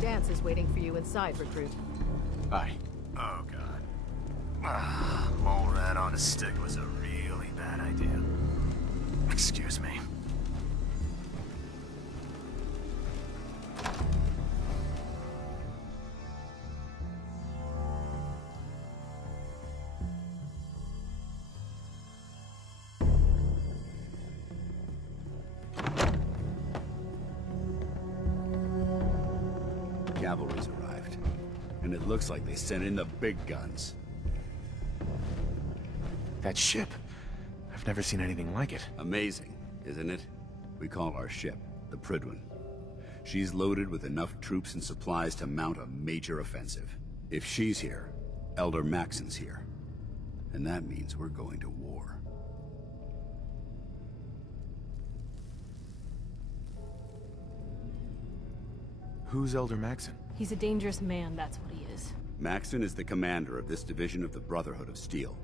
dance is waiting for you inside, recruit. Aye. Oh, God. Mole rat on a stick was a really bad idea. Excuse me. Cavalry's arrived. And it looks like they sent in the big guns. That ship. I've never seen anything like it. Amazing, isn't it? We call our ship the Prydwen. She's loaded with enough troops and supplies to mount a major offensive. If she's here, Elder Maxon's here. And that means we're going to war. Who's Elder Maxon? He's a dangerous man, that's what he is. Maxon is the commander of this division of the Brotherhood of Steel.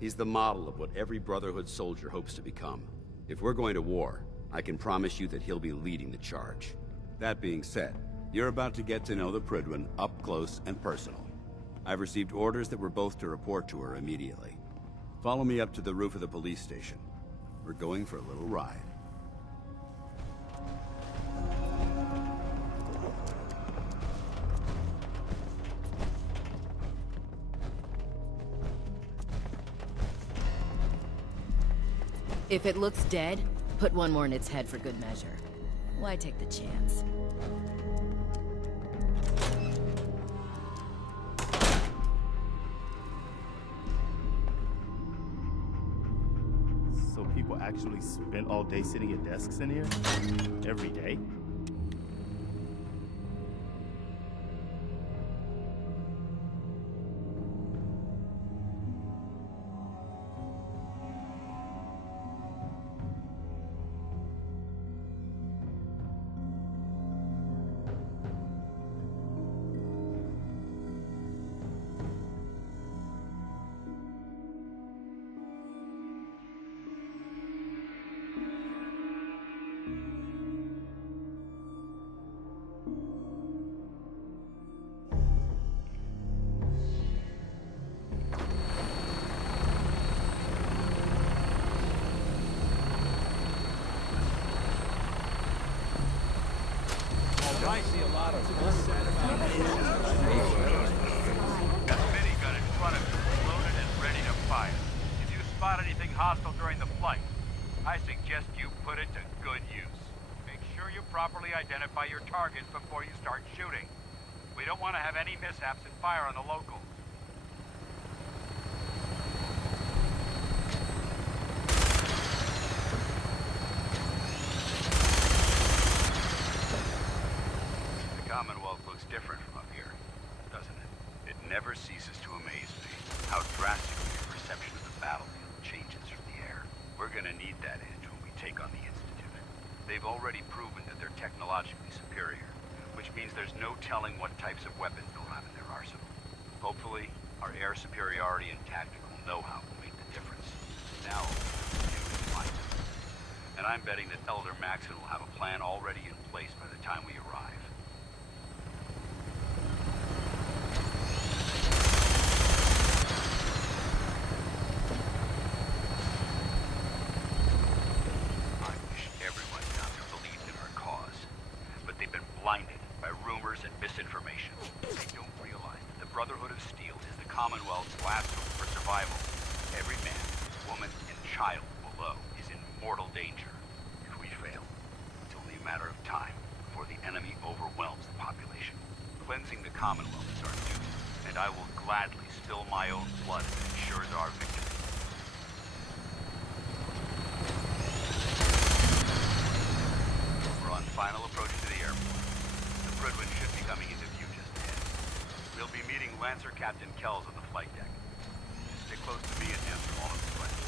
He's the model of what every Brotherhood soldier hopes to become. If we're going to war, I can promise you that he'll be leading the charge. That being said, you're about to get to know the Prydwen up close and personal. I've received orders that we're both to report to her immediately. Follow me up to the roof of the police station. We're going for a little ride. If it looks dead, put one more in its head for good measure. Why take the chance? So people actually spend all day sitting at desks in here? Every day? I see a lot of Got a minigun in front of you, loaded and ready to fire. If you spot anything hostile during the flight, I suggest you put it to good use. Make sure you properly identify your targets before you start shooting. We don't want to have any mishaps and fire on the locals. Commonwealth looks different from up here, doesn't it? It never ceases to amaze me how drastically your perception of the battlefield changes from the air. We're gonna need that edge when we take on the Institute. They've already proven that they're technologically superior, which means there's no telling what types of weapons they'll have in their arsenal. Hopefully, our air superiority and tactical know-how will make the difference. Now, we find them. And I'm betting that Elder Maxon will have a plan already in place by the time we arrive. Blinded by rumors and misinformation. They don't realize that the Brotherhood of Steel is the Commonwealth's last hope for survival. Every man, woman, and child below is in mortal danger. If we fail, it's only a matter of time before the enemy overwhelms the population. Cleansing the Commonwealth is our duty, and I will gladly spill my own blood if it ensures our victory. We're on final approach to the airport. The Prydwen should be coming into view just ahead. We'll be meeting Lancer Captain Kells on the flight deck. Stick close to me and answer all of the questions.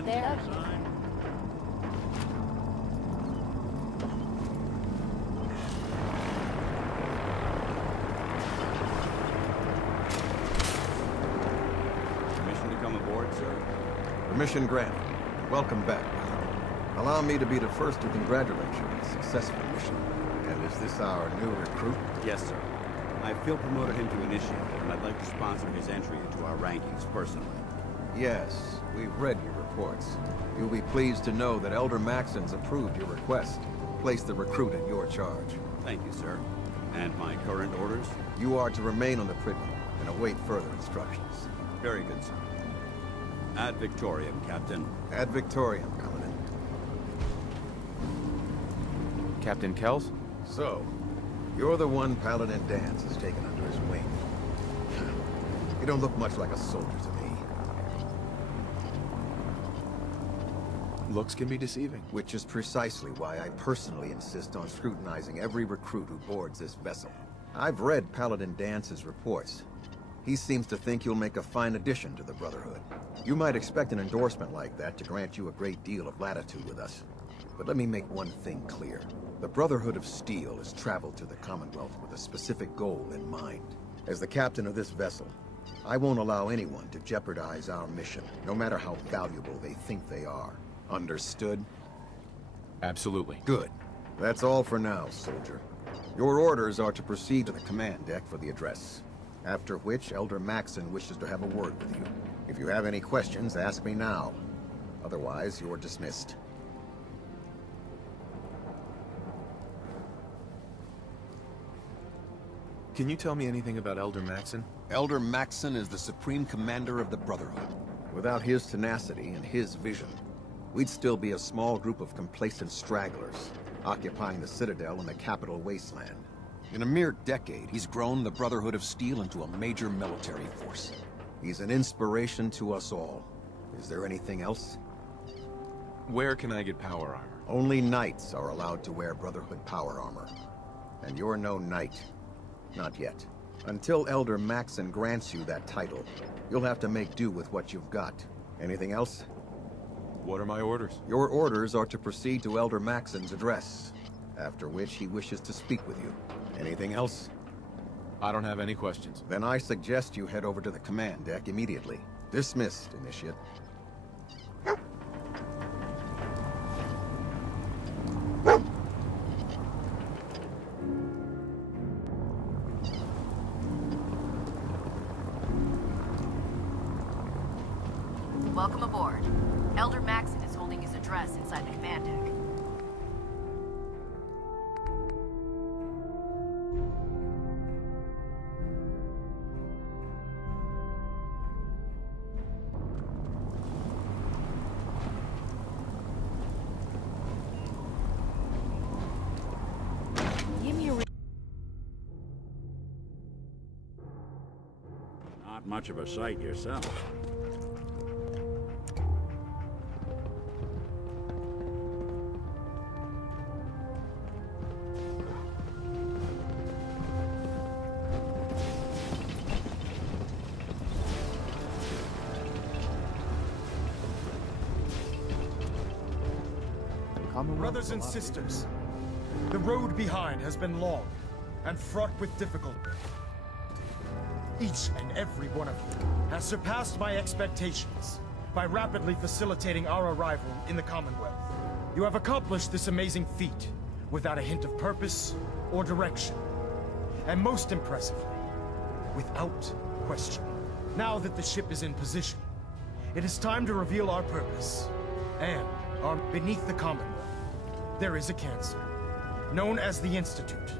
out there. Permission to come aboard, sir? Permission granted. Welcome back. Allow me to be the first to congratulate you on a successful mission. And is this our new recruit? Yes, sir. I feel promoted him to initiate, and I'd like to sponsor his entry into our rankings personally. Yes, we've read your reports. You'll be pleased to know that Elder Maxon's approved your request. Place the recruit in your charge. Thank you, sir. And my current orders? You are to remain on the Privy and await further instructions. Very good, sir. Ad Victoriam, Captain. Ad Victoriam, Paladin. Captain Kells? So, you're the one Paladin Danse has taken under his wing. You don't look much like a soldier to me. Looks can be deceiving. Which is precisely why I personally insist on scrutinizing every recruit who boards this vessel. I've read Paladin Dance's reports. He seems to think you'll make a fine addition to the Brotherhood. You might expect an endorsement like that to grant you a great deal of latitude with us. But let me make one thing clear. The Brotherhood of Steel has traveled to the Commonwealth with a specific goal in mind. As the captain of this vessel, I won't allow anyone to jeopardize our mission, no matter how valuable they think they are. Understood? Absolutely. Good. That's all for now, soldier. Your orders are to proceed to the command deck for the address. After which, Elder Maxon wishes to have a word with you. If you have any questions, ask me now. Otherwise, you're dismissed. Can you tell me anything about Elder Maxon? Elder Maxon is the supreme commander of the Brotherhood. Without his tenacity and his vision, we'd still be a small group of complacent stragglers, occupying the Citadel and the capital wasteland. In a mere decade, he's grown the Brotherhood of Steel into a major military force. He's an inspiration to us all. Is there anything else? Where can I get power armor? Only knights are allowed to wear Brotherhood power armor. And you're no knight. Not yet. Until Elder Maxon grants you that title, you'll have to make do with what you've got. Anything else? What are my orders? Your orders are to proceed to Elder Maxon's address, after which he wishes to speak with you. Anything else? I don't have any questions. Then I suggest you head over to the command deck immediately. Dismissed, Initiate. Welcome aboard. Elder Maxon is holding his address inside the command deck. Give me a Not much of a sight yourself. Brothers and sisters, the road behind has been long and fraught with difficulty. Each and every one of you has surpassed my expectations by rapidly facilitating our arrival in the Commonwealth. You have accomplished this amazing feat without a hint of purpose or direction. And most impressively, without question. Now that the ship is in position, it is time to reveal our purpose. And beneath the Commonwealth, there is a cancer, known as the Institute.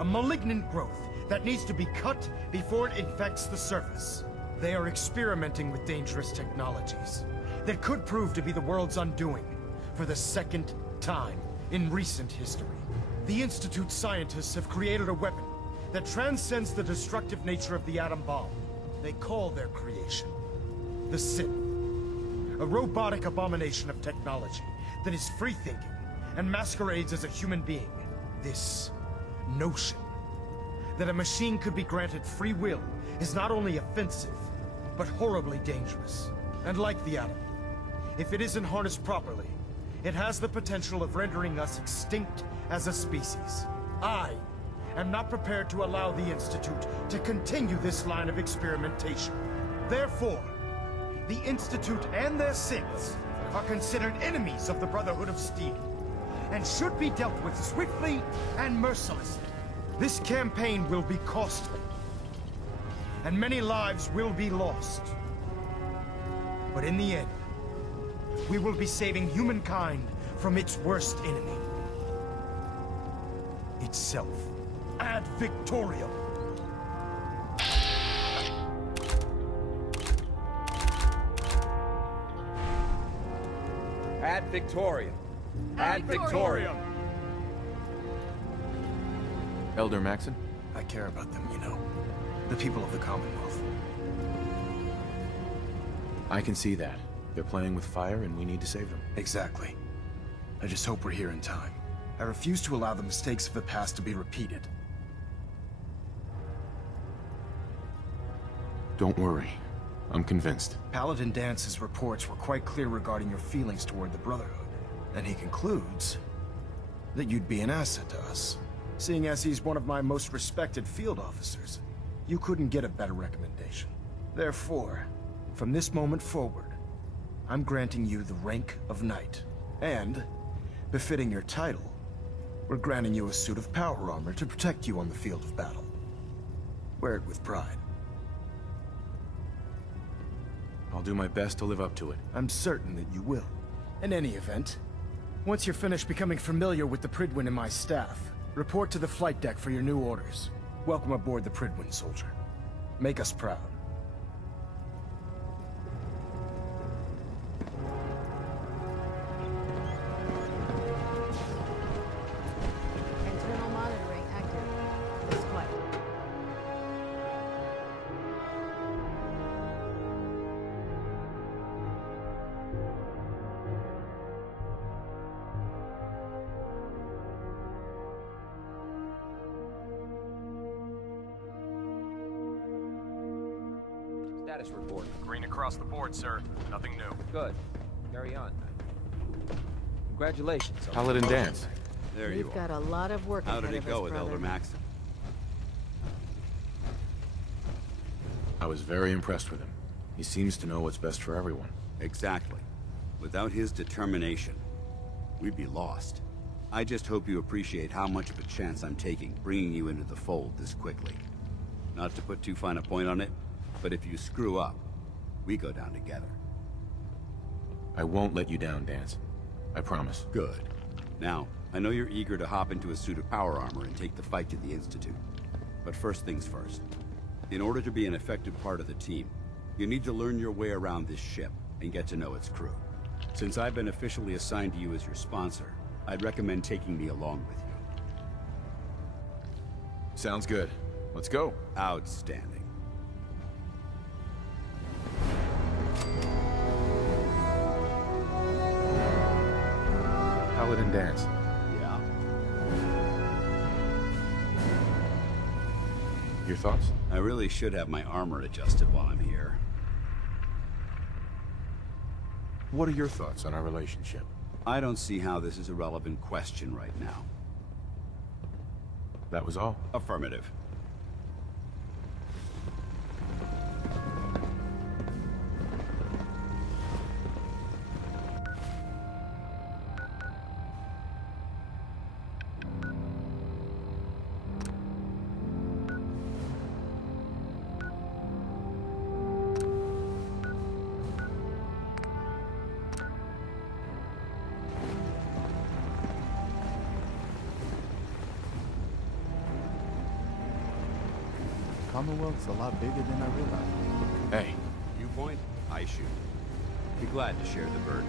A malignant growth that needs to be cut before it infects the surface. They are experimenting with dangerous technologies that could prove to be the world's undoing for the second time in recent history. The Institute scientists have created a weapon that transcends the destructive nature of the atom bomb. They call their creation the Sith, a robotic abomination of technology that is free-thinking and masquerades as a human being. This notion that a machine could be granted free will is not only offensive, but horribly dangerous. And like the atom, if it isn't harnessed properly, it has the potential of rendering us extinct as a species. I am not prepared to allow the Institute to continue this line of experimentation. Therefore, the Institute and their synths are considered enemies of the Brotherhood of Steel, and should be dealt with swiftly and mercilessly. This campaign will be costly, and many lives will be lost. But in the end, we will be saving humankind from its worst enemy. Itself. Ad Victoriam. Ad Victoriam. Ad Victoriam. Elder Maxon? I care about them, you know. The people of the Commonwealth. I can see that. They're playing with fire and we need to save them. Exactly. I just hope we're here in time. I refuse to allow the mistakes of the past to be repeated. Don't worry. I'm convinced. Paladin Dance's reports were quite clear regarding your feelings toward the Brotherhood. And he concludes that you'd be an asset to us. Seeing as he's one of my most respected field officers, you couldn't get a better recommendation. Therefore, from this moment forward, I'm granting you the rank of Knight. And, befitting your title, we're granting you a suit of power armor to protect you on the field of battle. Wear it with pride. I'll do my best to live up to it. I'm certain that you will. In any event, once you're finished becoming familiar with the Pridwin and my staff, report to the flight deck for your new orders. Welcome aboard the Pridwin, soldier. Make us proud. Internal monitoring active. This quiet. Status report. Green across the board, sir. Nothing new. Good. Carry on. Congratulations. on the Paladin promotion. Dance. There you We've are. got a lot of work How ahead did it of go us, with brother. Elder Maxon? I was very impressed with him. He seems to know what's best for everyone. Exactly. Without his determination, we'd be lost. I just hope you appreciate how much of a chance I'm taking bringing you into the fold this quickly. Not to put too fine a point on it, but if you screw up, we go down together. I won't let you down, Dance. I promise. Good. Now, I know you're eager to hop into a suit of power armor and take the fight to the Institute. But first things first. In order to be an effective part of the team, you need to learn your way around this ship and get to know its crew. Since I've been officially assigned to you as your sponsor, I'd recommend taking me along with you. Sounds good. Let's go. Outstanding. Paladin Dance. Yeah. Your thoughts? I really should have my armor adjusted while I'm here. What are your thoughts on our relationship? I don't see how this is a relevant question right now. That was all. Affirmative. Commonwealth's a lot bigger than I realized. Hey, You point, I shoot. Be glad to share the burden.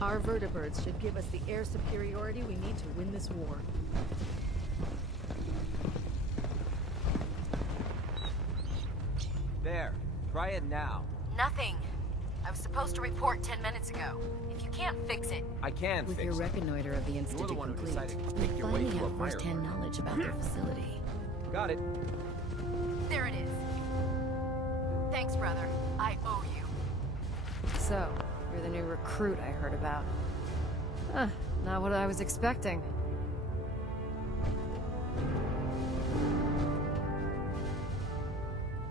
Our vertebrates should give us the air superiority we need to win this war. There. Try it now. Nothing. I was supposed to report 10 minutes ago. If you can't fix it... I can With fix your it. reconnoiter of the You're Institute the one who complete, decided to we make your way finally to a have fire first-hand alarm. knowledge about their facility. Got it. There it is. Thanks, brother. I owe you. So, you're the new recruit I heard about. Huh, not what I was expecting.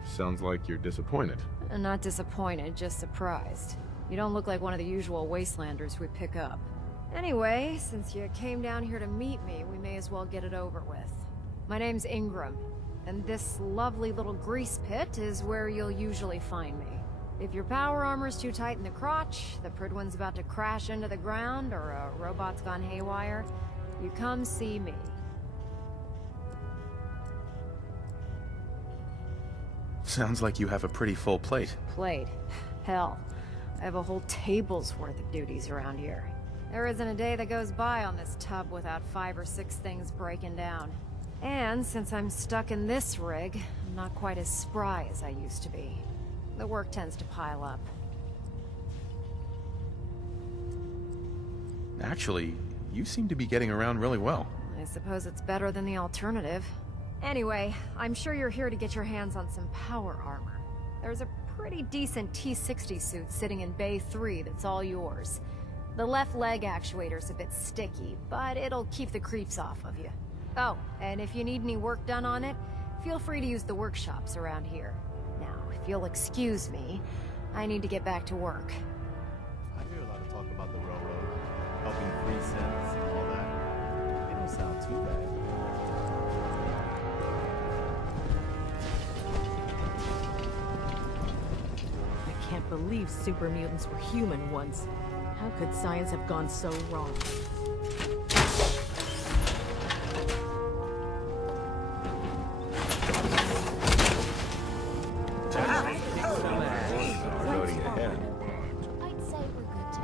Sounds like you're disappointed. Not disappointed, just surprised. You don't look like one of the usual wastelanders we pick up. Anyway, since you came down here to meet me, we may as well get it over with. My name's Ingram, and this lovely little grease pit is where you'll usually find me. If your power armor's too tight in the crotch, the Pridwin's about to crash into the ground, or a robot's gone haywire, you come see me. Sounds like you have a pretty full plate. Plate. Hell, I have a whole table's worth of duties around here. There isn't a day that goes by on this tub without 5 or 6 things breaking down. And since I'm stuck in this rig, I'm not quite as spry as I used to be. The work tends to pile up. Actually, you seem to be getting around really well. I suppose it's better than the alternative. Anyway, I'm sure you're here to get your hands on some power armor. There's a pretty decent T-60 suit sitting in Bay 3 that's all yours. The left leg actuator's a bit sticky, but it'll keep the creeps off of you. Oh, and if you need any work done on it, feel free to use the workshops around here. Now, if you'll excuse me, I need to get back to work. I hear a lot of talk about the railroad, helping free cents and all that. They don't sound too bad. I can't believe super mutants were human once. How could science have gone so wrong? I'd say we're good to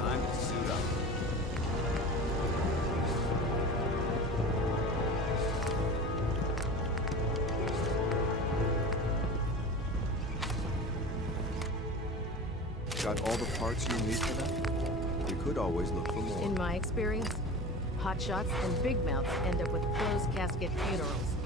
Time to suit up. Got all the parts you need for that? You could always look for more. In my experience, hotshots and big mouths end up with closed casket funerals.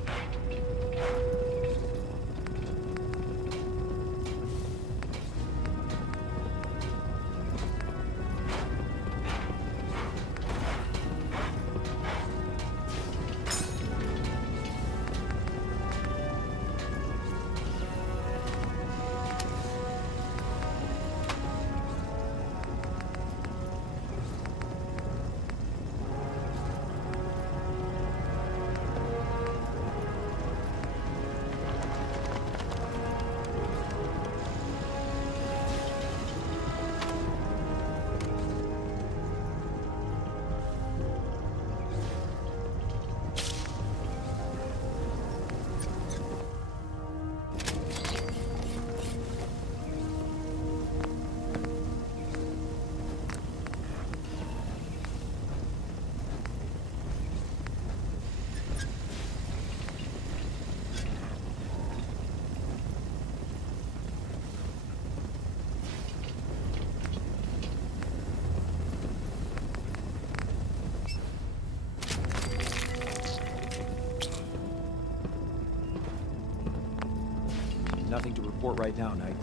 Nothing to report right now, Knight.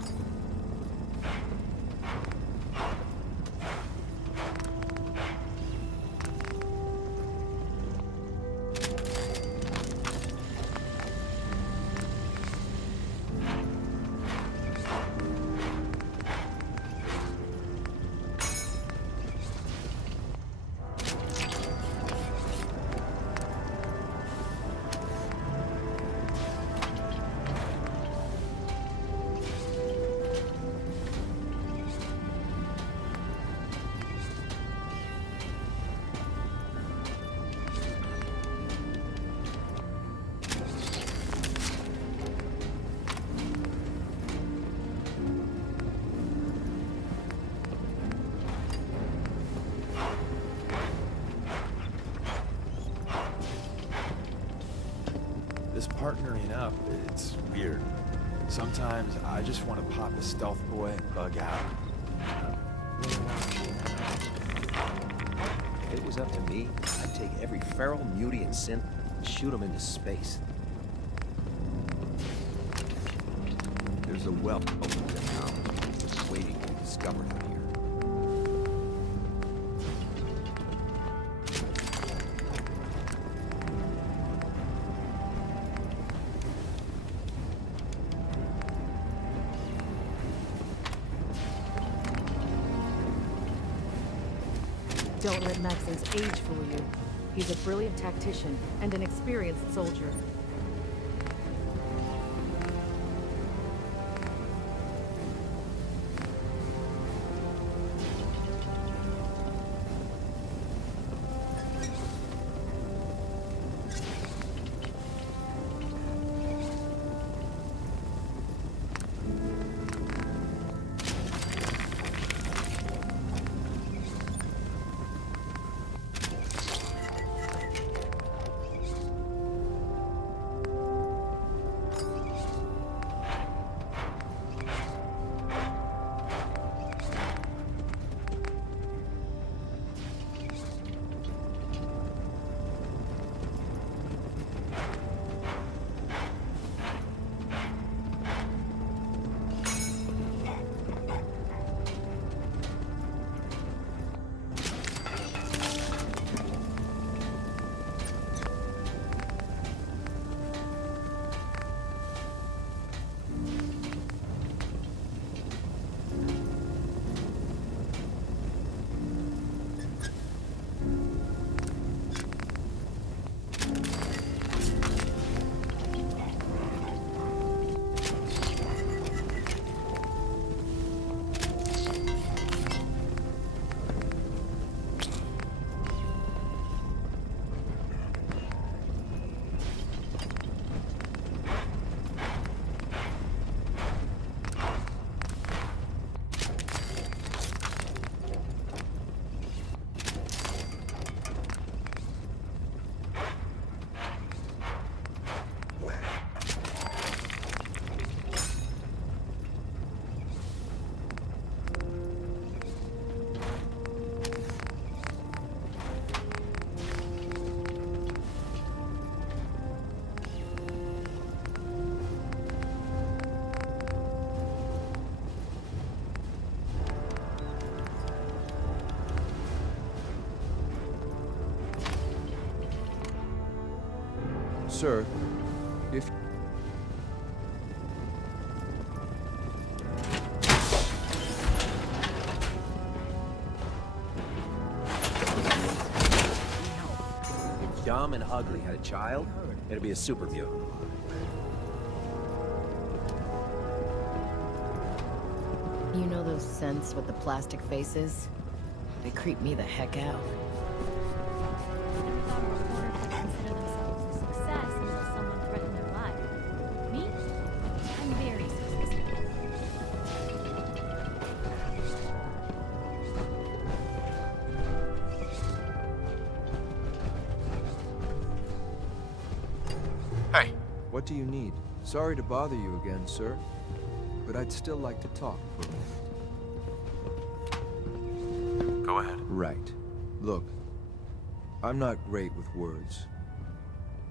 this partnering up, it's weird. Sometimes I just want to pop a stealth boy and bug out. If it was up to me, I'd take every feral mutie and synth and shoot them into space. There's a wealth of this knowledge just waiting to be discovered out here. Don't let Maxon's age fool you. He's a brilliant tactician and an experienced soldier. Sir, if... If Yum and Ugly had a child, it'd be a super mutant. You know those scents with the plastic faces? They creep me the heck out. What do you need? Sorry to bother you again, sir, but I'd still like to talk for a minute. Go ahead. Right. Look, I'm not great with words.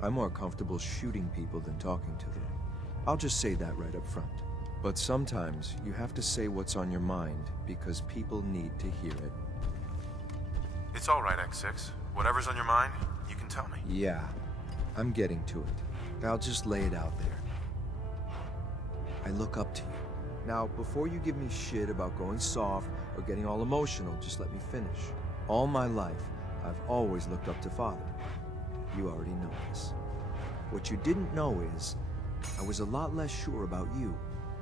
I'm more comfortable shooting people than talking to them. I'll just say that right up front. But sometimes you have to say what's on your mind because people need to hear it. It's all right, X6. Whatever's on your mind, you can tell me. Yeah, I'm getting to it. I'll just lay it out there. I look up to you. Now, before you give me shit about going soft or getting all emotional, just let me finish. All my life, I've always looked up to Father. You already know this. What you didn't know is, I was a lot less sure about you.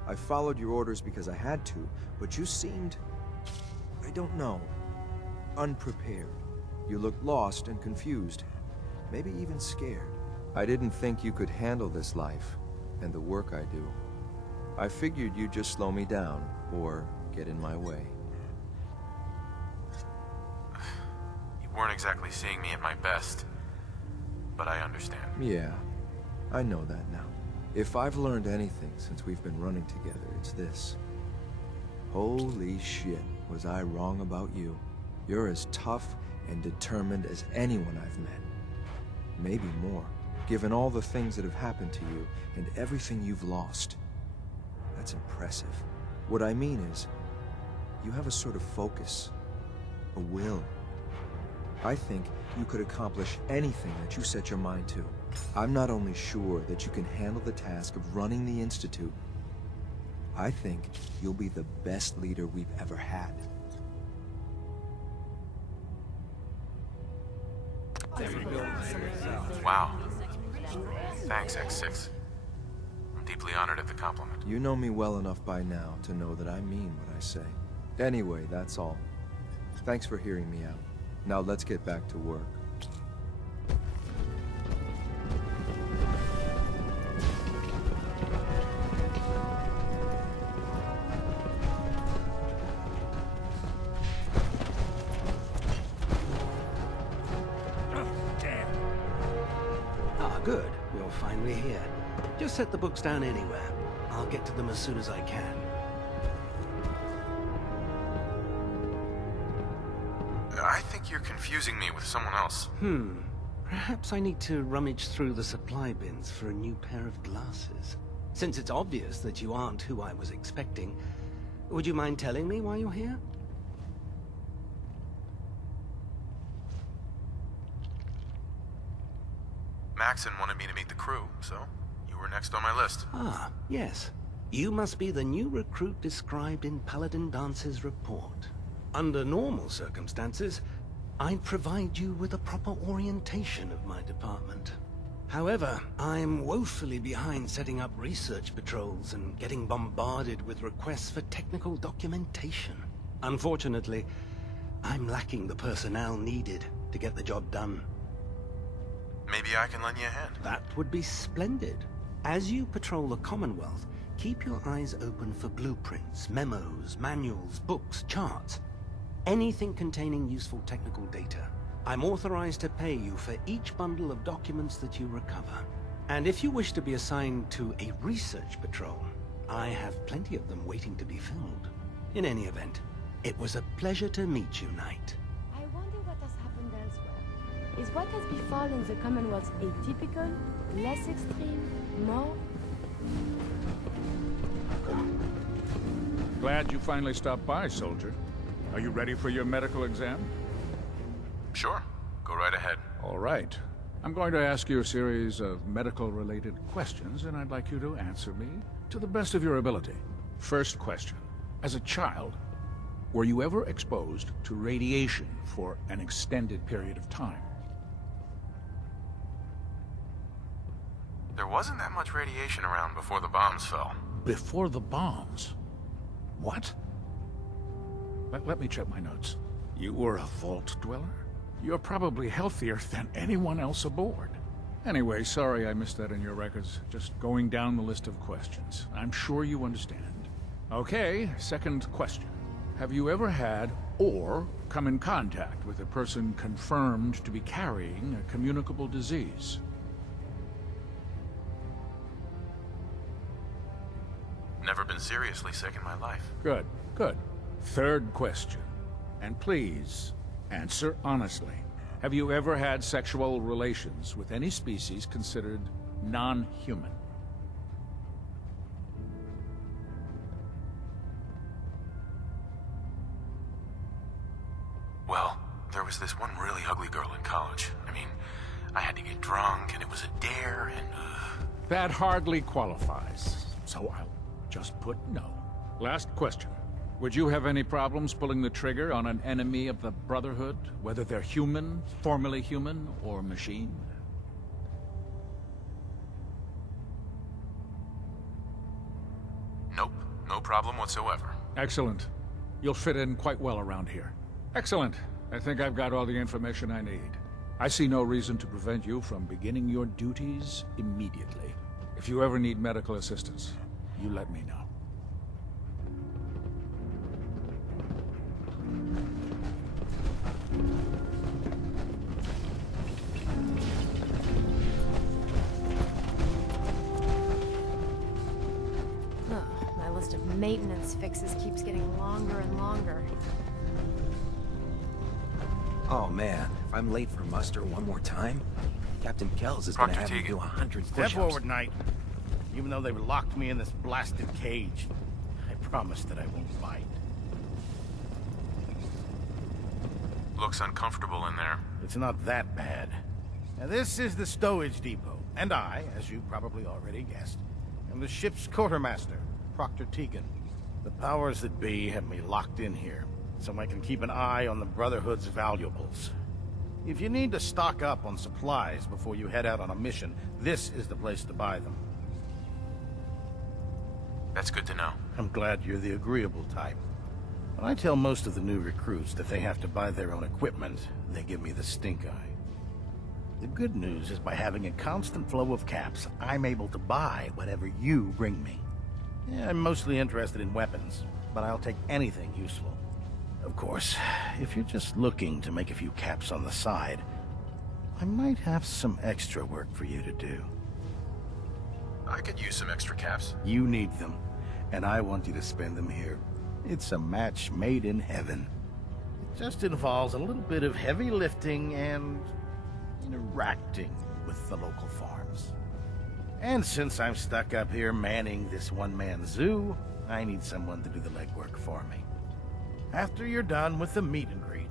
I followed your orders because I had to, but you seemed, I don't know, unprepared. You looked lost and confused, maybe even scared. I didn't think you could handle this life, and the work I do. I figured you'd just slow me down, or get in my way. You weren't exactly seeing me at my best, but I understand. Yeah. I know that now. If I've learned anything since we've been running together, it's this. Holy shit, was I wrong about you. You're as tough and determined as anyone I've met. Maybe more, given all the things that have happened to you and everything you've lost. That's impressive. What I mean is, you have a sort of focus, a will. I think you could accomplish anything that you set your mind to. I'm not only sure that you can handle the task of running the Institute, I think you'll be the best leader we've ever had. Wow. Thanks, X6. I'm deeply honored at the compliment. You know me well enough by now to know that I mean what I say. Anyway, that's all. Thanks for hearing me out. Now let's get back to work. Good. You're finally here. Just set the books down anywhere. I'll get to them as soon as I can. I think you're confusing me with someone else. Perhaps I need to rummage through the supply bins for a new pair of glasses. Since it's obvious that you aren't who I was expecting, would you mind telling me why you're here? Maxon wanted me to meet the crew, so you were next on my list. Ah, yes. You must be the new recruit described in Paladin Dance's report. Under normal circumstances, I'd provide you with a proper orientation of my department. However, I'm woefully behind setting up research patrols and getting bombarded with requests for technical documentation. Unfortunately, I'm lacking the personnel needed to get the job done. Maybe I can lend you a hand. That would be splendid. As you patrol the Commonwealth, keep your eyes open for blueprints, memos, manuals, books, charts. Anything containing useful technical data. I'm authorized to pay you for each bundle of documents that you recover. And if you wish to be assigned to a research patrol, I have plenty of them waiting to be filled. In any event, it was a pleasure to meet you, Knight. I wonder what has happened elsewhere. Is what has befallen the Commonwealth atypical, less extreme, more? Glad you finally stopped by, soldier. Are you ready for your medical exam? Sure. Go right ahead. All right. I'm going to ask you a series of medical-related questions, and I'd like you to answer me to the best of your ability. First question. As a child, were you ever exposed to radiation for an extended period of time? There wasn't that much radiation around before the bombs fell. Before the bombs? What? Let me check my notes. You were a vault dweller? You're probably healthier than anyone else aboard. Anyway, sorry I missed that in your records. Just going down the list of questions. I'm sure you understand. Okay, second question. Have you ever had or come in contact with a person confirmed to be carrying a communicable disease? Never been seriously sick in my life. Good, good. Third question. And please, answer honestly. Have you ever had sexual relations with any species considered non-human? Well, there was this one really ugly girl in college. I mean, I had to get drunk, and it was a dare, and That hardly qualifies, so I'll just put no. Last question. Would you have any problems pulling the trigger on an enemy of the Brotherhood, whether they're human, formerly human, or machine? Nope, no problem whatsoever. Excellent. You'll fit in quite well around here. Excellent. I think I've got all the information I need. I see no reason to prevent you from beginning your duties immediately. If you ever need medical assistance, you let me know. maintenance fixes keeps getting longer and longer. Oh man, if I'm late for muster one more time, Captain Kells is gonna have me do 100 Step push-ups. forward, Knight. Even though they've locked me in this blasted cage, I promise that I won't bite. Looks uncomfortable in there. It's not that bad. Now, this is the stowage depot, and I, as you probably already guessed, am the ship's quartermaster, Proctor Tegan. The powers that be have me locked in here, so I can keep an eye on the Brotherhood's valuables. If you need to stock up on supplies before you head out on a mission, this is the place to buy them. That's good to know. I'm glad you're the agreeable type. When I tell most of the new recruits that they have to buy their own equipment, they give me the stink eye. The good news is by having a constant flow of caps, I'm able to buy whatever you bring me. Yeah, I'm mostly interested in weapons, but I'll take anything useful. Of course, if you're just looking to make a few caps on the side, I might have some extra work for you to do. I could use some extra caps. You need them, and I want you to spend them here. It's a match made in heaven. It just involves a little bit of heavy lifting and interacting with the local farms. And since I'm stuck up here manning this one-man zoo, I need someone to do the legwork for me. After you're done with the meet and greet,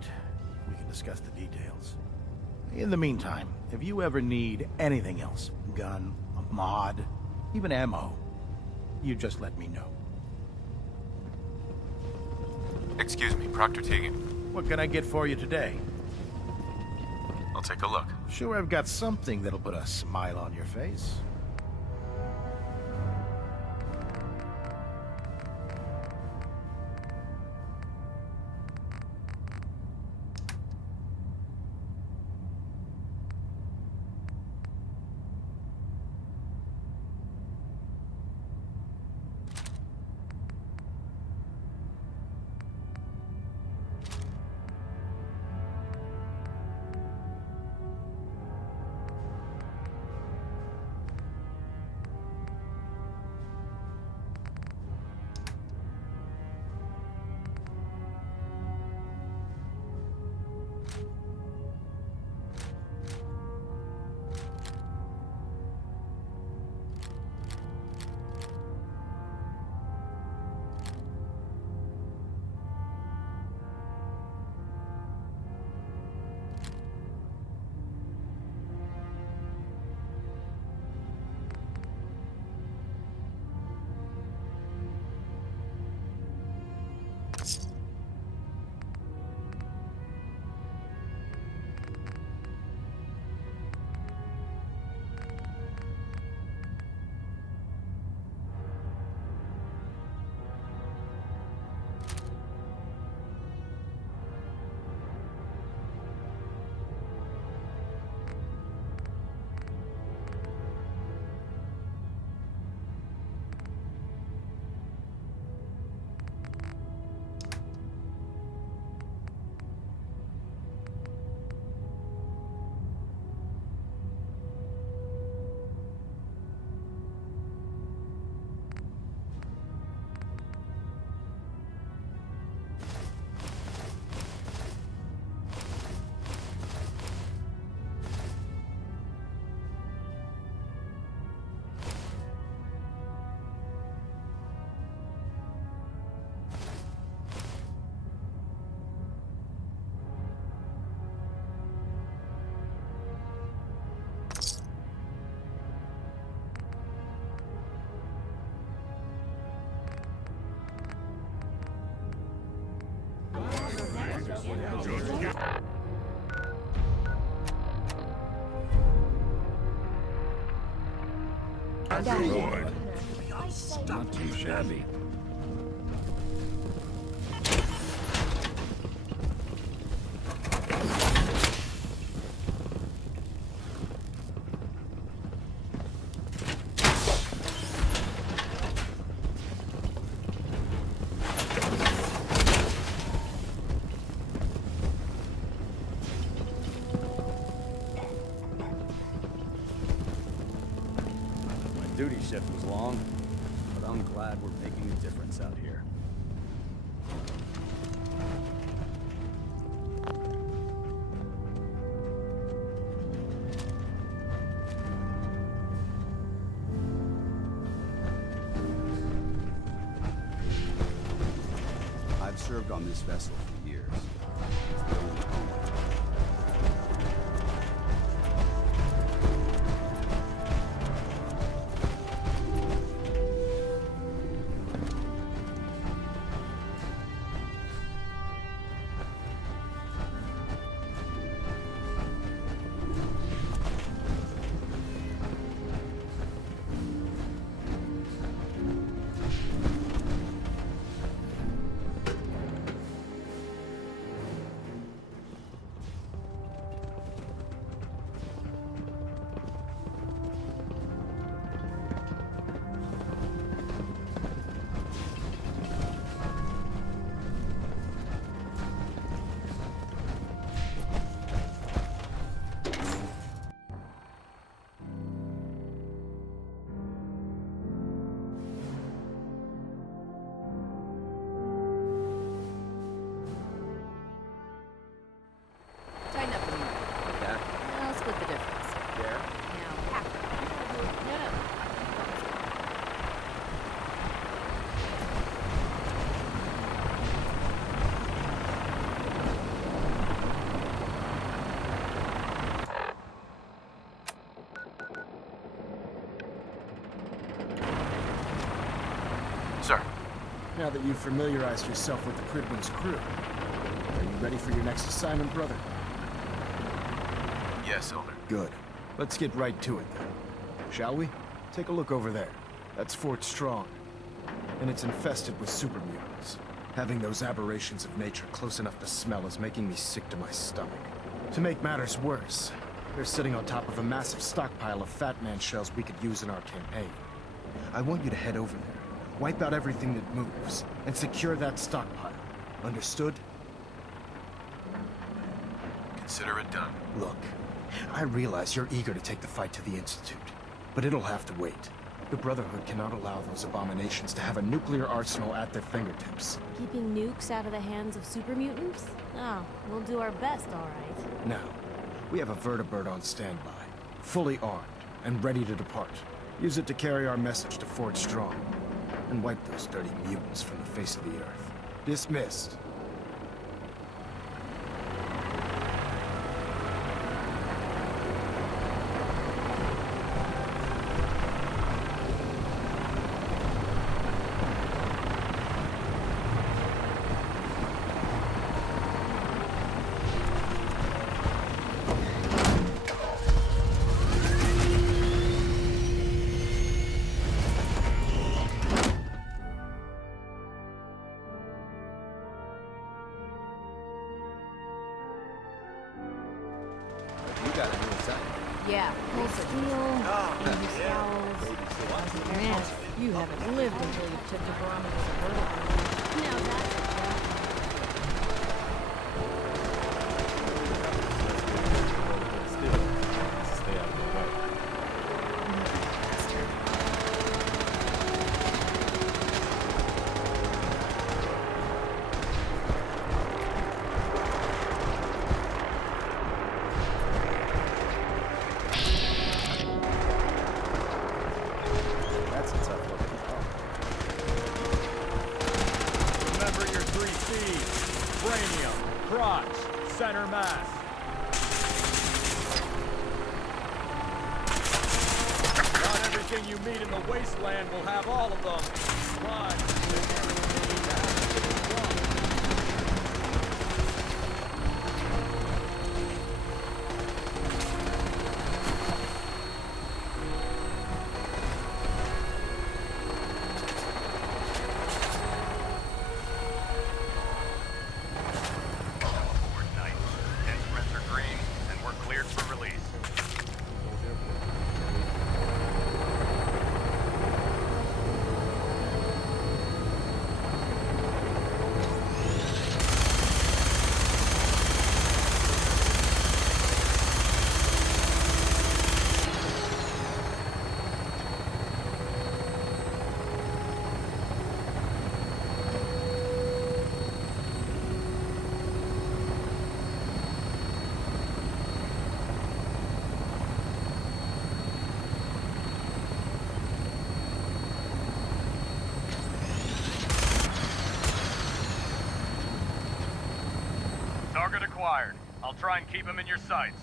we can discuss the details. In the meantime, if you ever need anything else, gun, a mod, even ammo, you just let me know. Excuse me, Proctor Tegan. What can I get for you today? I'll take a look. Sure, I've got something that'll put a smile on your face. Lord. Not too shabby. Duty shift was long, but I'm glad we're making a difference out here. I've served on this vessel for years. It's the only home. Tighten up a minute. Like that? I'll split the difference. There? Now, half. No. Sir. Now that you've familiarized yourself with the Pridwin's crew, are you ready for your next assignment, brother? Yes, Elder. Good. Let's get right to it then. Shall we? Take a look over there. That's Fort Strong. And it's infested with super mutants. Having those aberrations of nature close enough to smell is making me sick to my stomach. To make matters worse, they're sitting on top of a massive stockpile of Fat Man shells we could use in our campaign. I want you to head over there, wipe out everything that moves, and secure that stockpile. Understood? Consider it done. Look, I realize you're eager to take the fight to the Institute, but it'll have to wait. The Brotherhood cannot allow those abominations to have a nuclear arsenal at their fingertips. Keeping nukes out of the hands of super mutants? Oh, we'll do our best, all right. Now, we have a vertibird on standby, fully armed and ready to depart. Use it to carry our message to Fort Strong, and wipe those dirty mutants from the face of the earth. Dismissed. You got a new assignment. Yeah, Cold steel, baby scowls. Man, you haven't lived until you took the barometer of vertical. Now that's a job. Still, stay out of the way. That's a tough looking car. Remember your 3 C's. Cranium, crotch, center mass. Not everything you meet in the wasteland will have all of them. Slide. Guaranteed to have one. acquired. I'll try and keep him in your sights.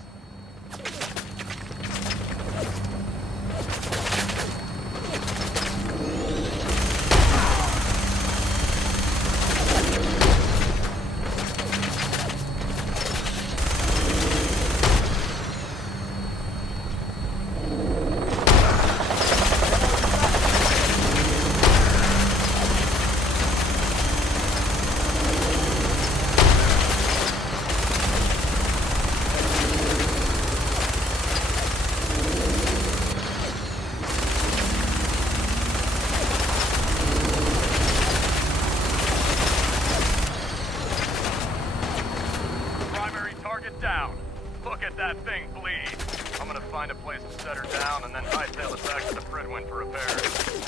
Down. Look at that thing bleed. I'm gonna find a place to set her down and then hightail it back to the Fredwin for repairs.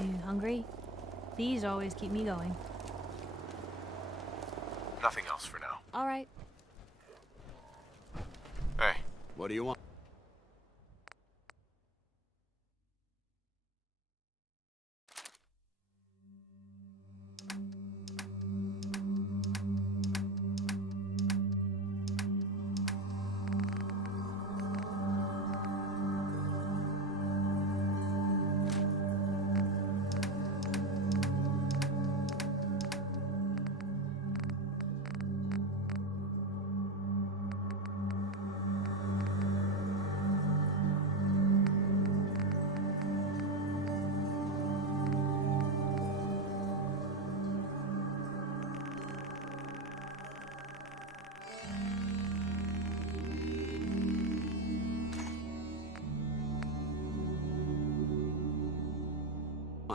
You hungry? These always keep me going. Nothing else for now. All right. Hey. What do you want?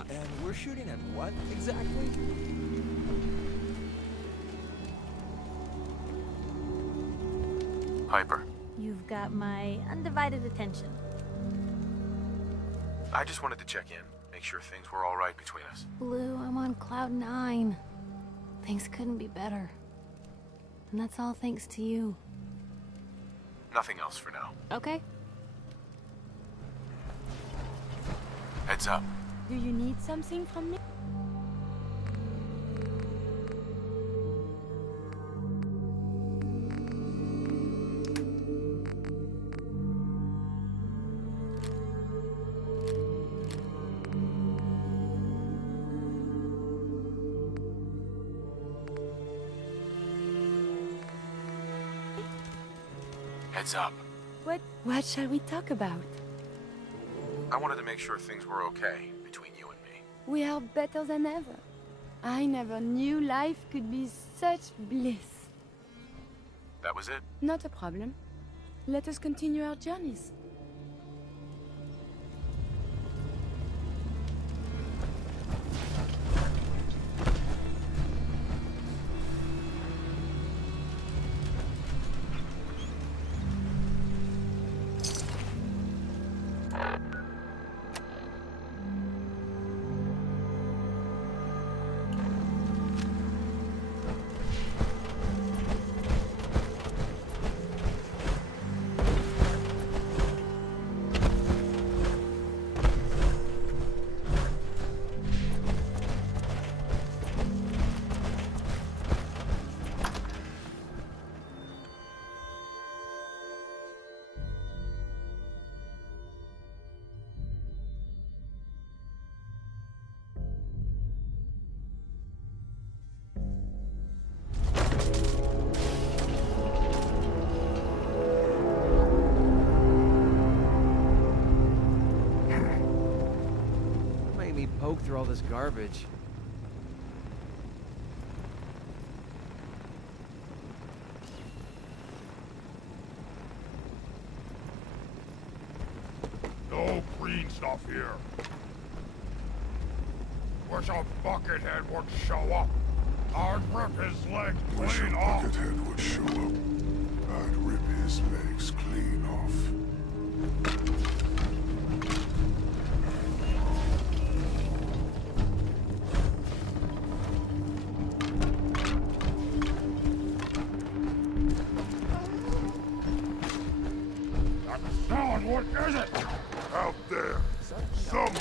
And we're shooting at what, exactly? Piper, You've got my undivided attention. I just wanted to check in, make sure things were all right between us. Blue, I'm on cloud 9. Things couldn't be better. And that's all thanks to you. Nothing else for now. Okay. Heads up. Do you need something from me? Heads up. What shall we talk about? I wanted to make sure things were okay between you and me. We are better than ever. I never knew life could be such bliss. That was it? Not a problem. Let us continue our journeys. Poke through all this garbage. No green stuff here. Wish a buckethead would show up. I'd rip his legs clean off. Wish a buckethead would show up. I'd rip his legs clean off. What is it? Out there. Somewhere.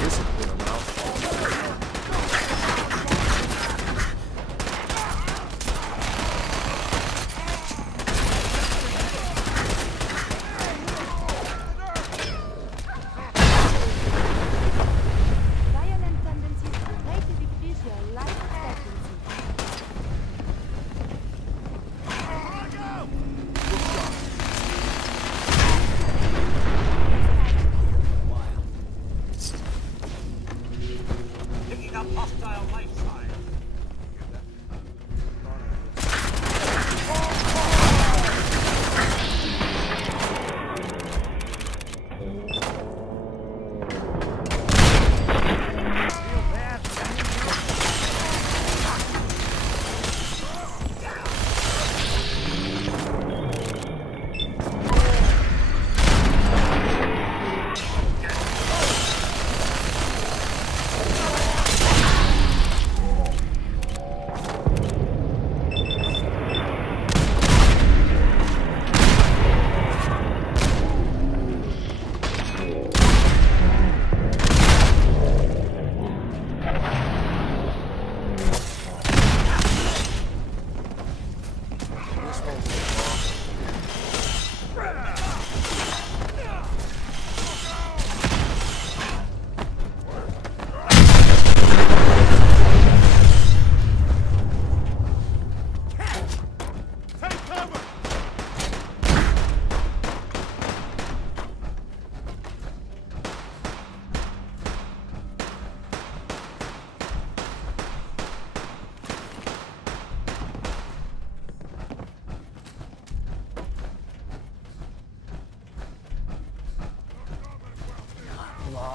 Discipline a mouthful. Violent tendencies to greatly decrease your life expectancy. Picking up hostile life signs.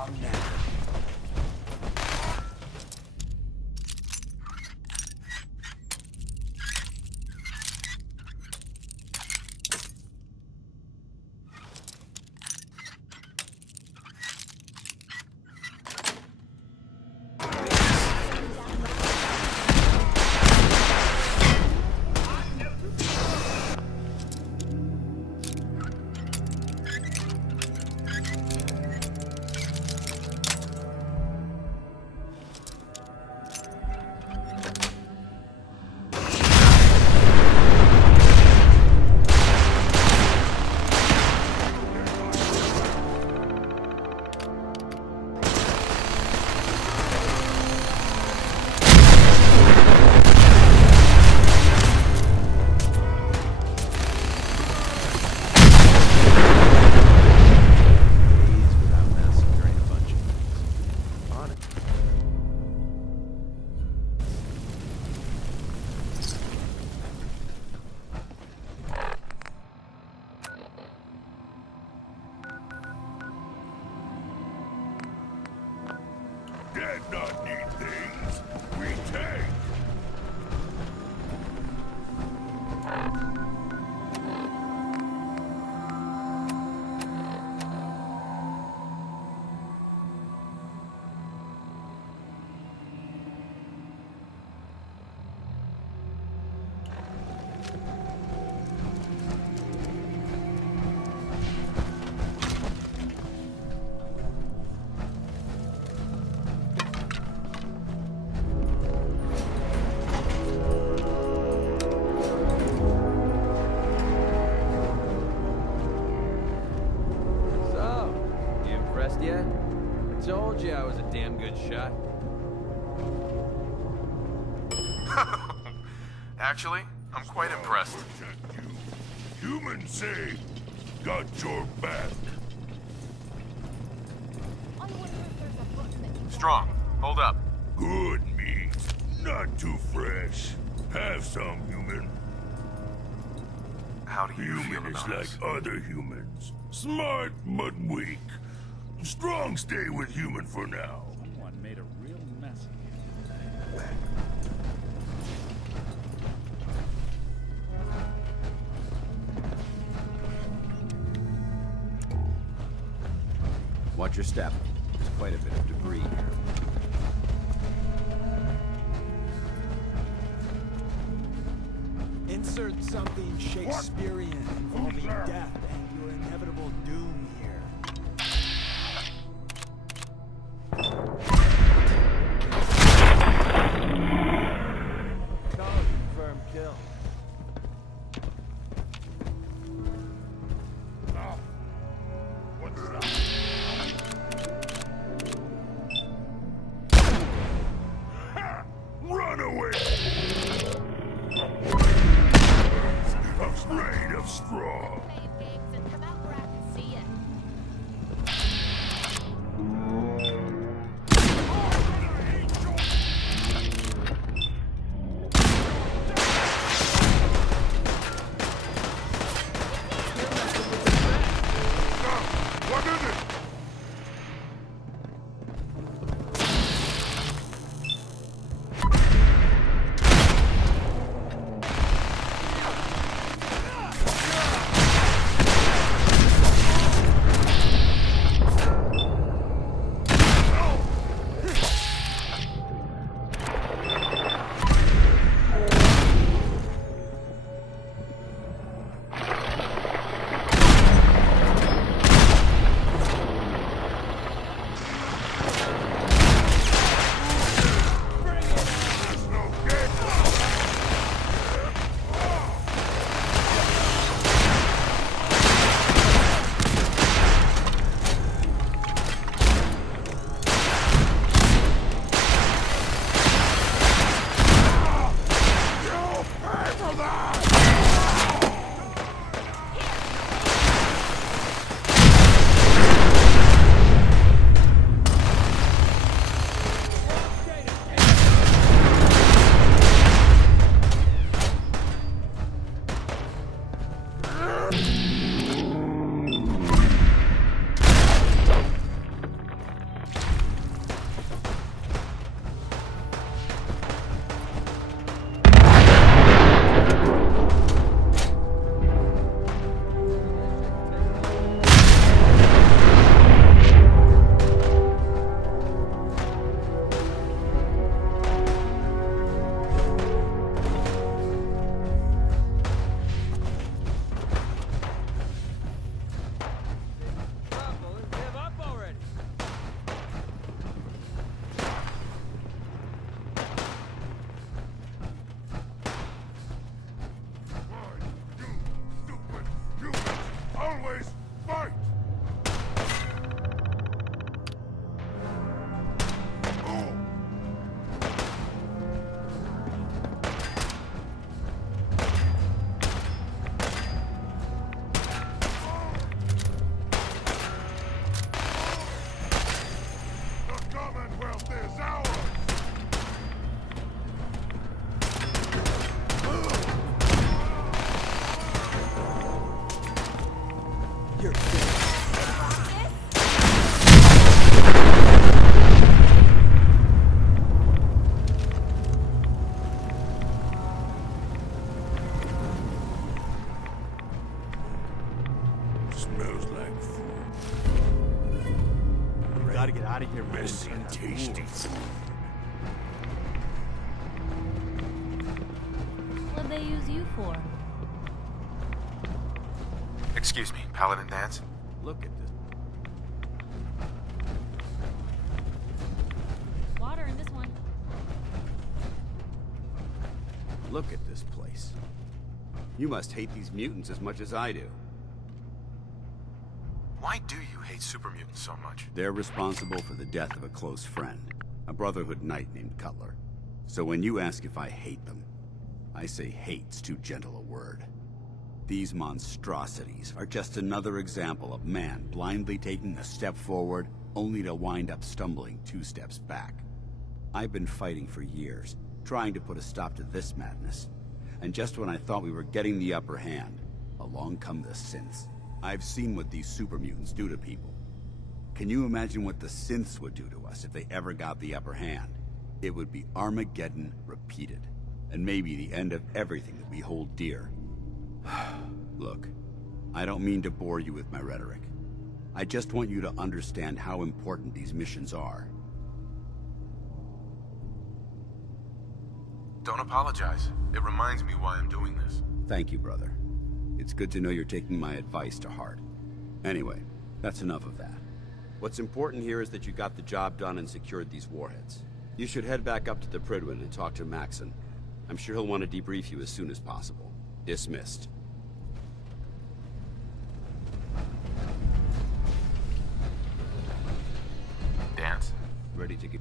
Come now. Dead not need things. We take. Yet? I told you I was a damn good shot. Actually, I'm quite impressed. Humans say, got your back. Strong, hold up. Good meat. Not too fresh. Have some, human. How do you feel Human is about like us? other humans. Smart, but weak. Strong stay with human for now. Someone made a real mess of Watch your step. There's quite a bit of debris here. Insert something Shakespearean involving death and your inevitable doom here. Confirmed kill. What's up? Run away! Afraid of straw. What is it? Smells like food. We gotta get out of here. Messy and tasty food. What'd they use you for? Excuse me, Paladin Dance? Look at this. Water in this one. Look at this place. You must hate these mutants as much as I do. Why do you hate super mutants so much? They're responsible for the death of a close friend, a Brotherhood knight named Cutler. So when you ask if I hate them, I say hate's too gentle a word. These monstrosities are just another example of man blindly taking a step forward, only to wind up stumbling 2 steps back. I've been fighting for years, trying to put a stop to this madness. And just when I thought we were getting the upper hand, along come the synths. I've seen what these super mutants do to people. Can you imagine what the synths would do to us if they ever got the upper hand? It would be Armageddon repeated, and maybe the end of everything that we hold dear. Look, I don't mean to bore you with my rhetoric. I just want you to understand how important these missions are. Don't apologize. It reminds me why I'm doing this. Thank you, brother. It's good to know you're taking my advice to heart. Anyway, that's enough of that. What's important here is that you got the job done and secured these warheads. You should head back up to the Prydwen and talk to Maxon. I'm sure he'll want to debrief you as soon as possible. Dismissed. Dance? Ready to get...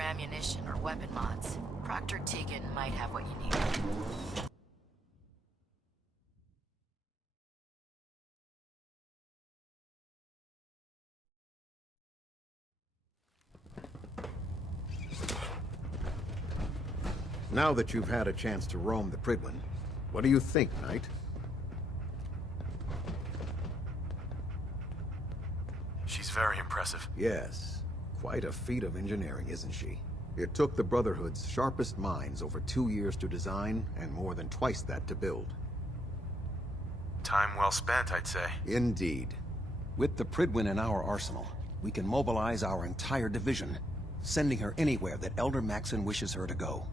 Ammunition or weapon mods, Proctor Tegan might have what you need. Now that you've had a chance to roam the Prydwen, what do you think, Knight? She's very impressive. Yes. Quite a feat of engineering, isn't she? It took the Brotherhood's sharpest minds over 2 years to design, and more than twice that to build. Time well spent, I'd say. Indeed. With the Prydwen in our arsenal, we can mobilize our entire division, sending her anywhere that Elder Maxon wishes her to go.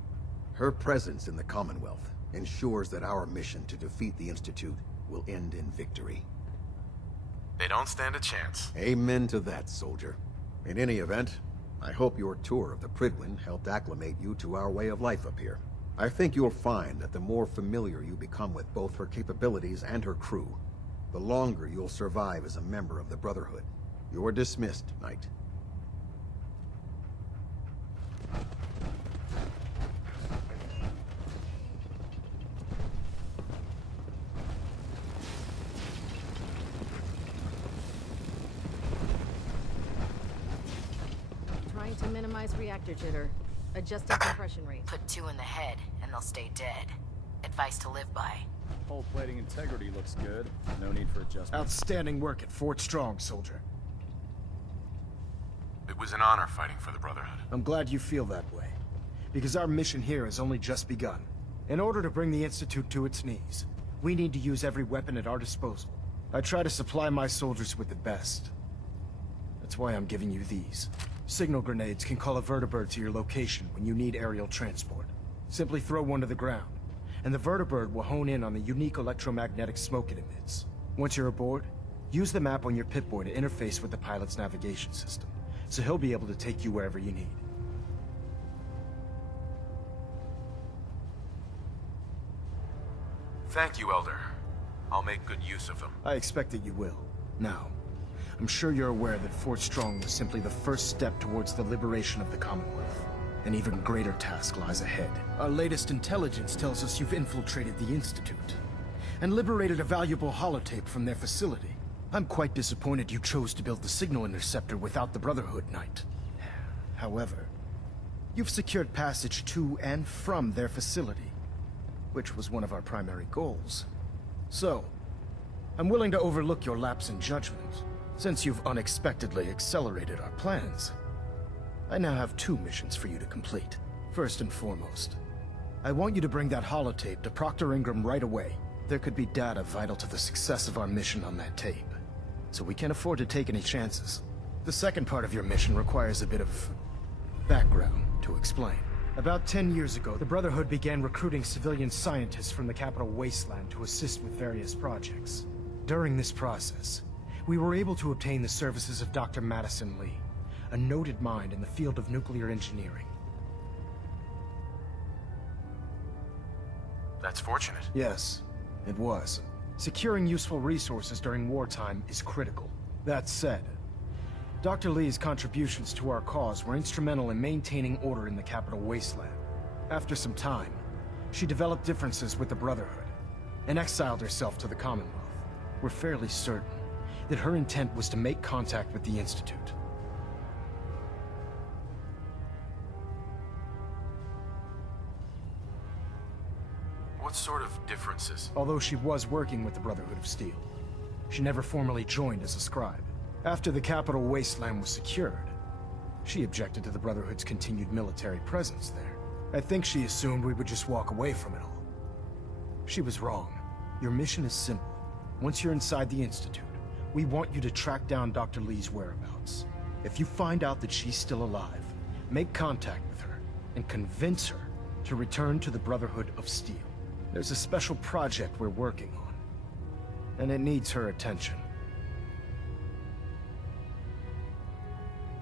Her presence in the Commonwealth ensures that our mission to defeat the Institute will end in victory. They don't stand a chance. Amen to that, soldier. In any event, I hope your tour of the Prydwen helped acclimate you to our way of life up here. I think you'll find that the more familiar you become with both her capabilities and her crew, the longer you'll survive as a member of the Brotherhood. You're dismissed, Knight. Trying to minimize reactor jitter. Adjusting compression rate. Put 2 in the head, and they'll stay dead. Advice to live by. Hull plating integrity looks good. No need for adjustment. Outstanding work at Fort Strong, soldier. It was an honor fighting for the Brotherhood. I'm glad you feel that way, because our mission here has only just begun. In order to bring the Institute to its knees, we need to use every weapon at our disposal. I try to supply my soldiers with the best. That's why I'm giving you these. Signal grenades can call a vertibird to your location when you need aerial transport. Simply throw one to the ground, and the vertibird will hone in on the unique electromagnetic smoke it emits. Once you're aboard, use the map on your Pip-Boy to interface with the pilot's navigation system, so he'll be able to take you wherever you need. Thank you, Elder. I'll make good use of them. I expect that you will. Now, I'm sure you're aware that Fort Strong was simply the first step towards the liberation of the Commonwealth. An even greater task lies ahead. Our latest intelligence tells us you've infiltrated the Institute and liberated a valuable holotape from their facility. I'm quite disappointed you chose to build the signal interceptor without the Brotherhood, Knight. However, you've secured passage to and from their facility, which was one of our primary goals. So, I'm willing to overlook your lapse in judgment, since you've unexpectedly accelerated our plans. I now have 2 missions for you to complete. First and foremost, I want you to bring that holotape to Proctor Ingram right away. There could be data vital to the success of our mission on that tape, so we can't afford to take any chances. The second part of your mission requires a bit of background to explain. About 10 years ago, the Brotherhood began recruiting civilian scientists from the capital wasteland to assist with various projects. During this process, we were able to obtain the services of Dr. Madison Lee, a noted mind in the field of nuclear engineering. That's fortunate. Yes, it was. Securing useful resources during wartime is critical. That said, Dr. Lee's contributions to our cause were instrumental in maintaining order in the capital wasteland. After some time, she developed differences with the Brotherhood and exiled herself to the Commonwealth. We're fairly certain that her intent was to make contact with the Institute. What sort of differences? Although she was working with the Brotherhood of Steel, she never formally joined as a scribe. After the capital wasteland was secured, she objected to the Brotherhood's continued military presence there. I think she assumed we would just walk away from it all. She was wrong. Your mission is simple. Once you're inside the Institute, we want you to track down Dr. Lee's whereabouts. If you find out that she's still alive, make contact with her and convince her to return to the Brotherhood of Steel. There's a special project we're working on, and it needs her attention.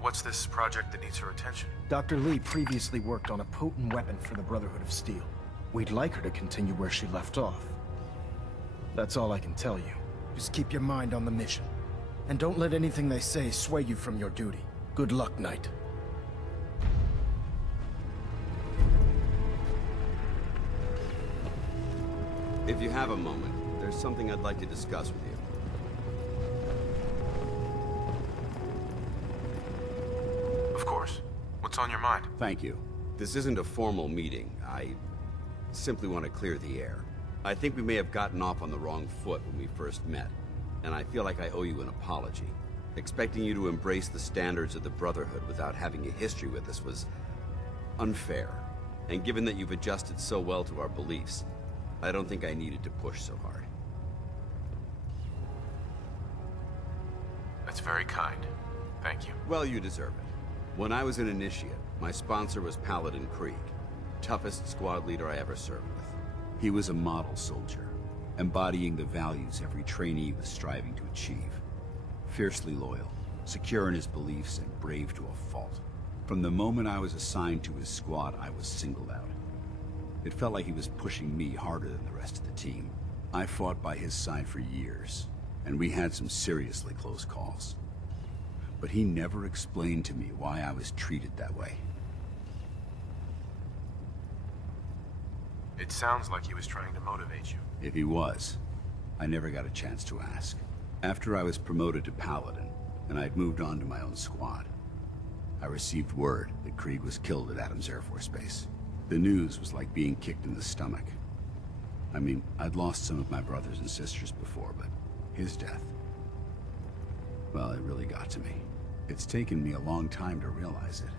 What's this project that needs her attention? Dr. Lee previously worked on a potent weapon for the Brotherhood of Steel. We'd like her to continue where she left off. That's all I can tell you. Just keep your mind on the mission, and don't let anything they say sway you from your duty. Good luck, Knight. If you have a moment, there's something I'd like to discuss with you. Of course. What's on your mind? Thank you. This isn't a formal meeting. I simply want to clear the air. I think we may have gotten off on the wrong foot when we first met, and I feel like I owe you an apology. Expecting you to embrace the standards of the Brotherhood without having a history with us was unfair. And given that you've adjusted so well to our beliefs, I don't think I needed to push so hard. That's very kind. Thank you. Well, you deserve it. When I was an initiate, my sponsor was Paladin Krieg, toughest squad leader I ever served with. He was a model soldier, embodying the values every trainee was striving to achieve. Fiercely loyal, secure in his beliefs, and brave to a fault. From the moment I was assigned to his squad, I was singled out. It felt like he was pushing me harder than the rest of the team. I fought by his side for years, and we had some seriously close calls. But he never explained to me why I was treated that way. It sounds like he was trying to motivate you. If he was, I never got a chance to ask. After I was promoted to Paladin, and I'd moved on to my own squad, I received word that Krieg was killed at Adams Air Force Base. The news was like being kicked in the stomach. I mean, I'd lost some of my brothers and sisters before, but his death, well, it really got to me. It's taken me a long time to realize it.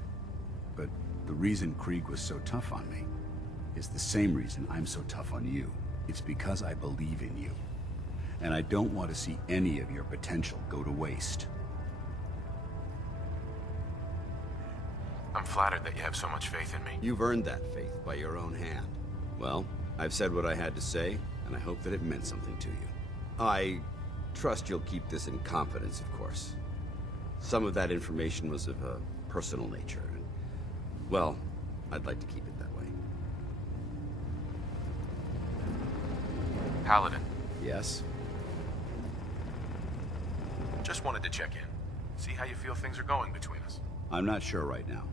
But the reason Krieg was so tough on me is the same reason I'm so tough on you. It's because I believe in you. And I don't want to see any of your potential go to waste. I'm flattered that you have so much faith in me. You've earned that faith by your own hand. Well, I've said what I had to say, and I hope that it meant something to you. I trust you'll keep this in confidence, of course. Some of that information was of a personal nature. And, well, I'd like to keep it that way. Paladin. Yes? Just wanted to check in. See how you feel things are going between us. I'm not sure right now.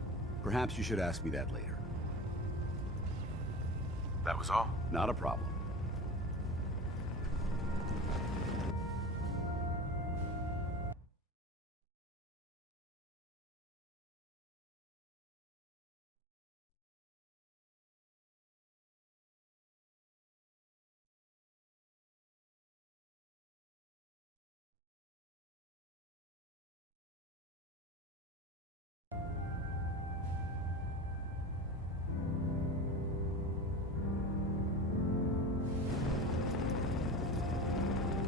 Perhaps you should ask me that later. That was all? Not a problem.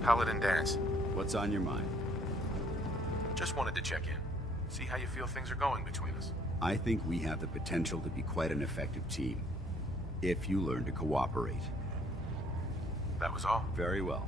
Paladin Dance. What's on your mind? Just wanted to check in. See how you feel things are going between us. I think we have the potential to be quite an effective team, if you learn to cooperate. That was all? Very well.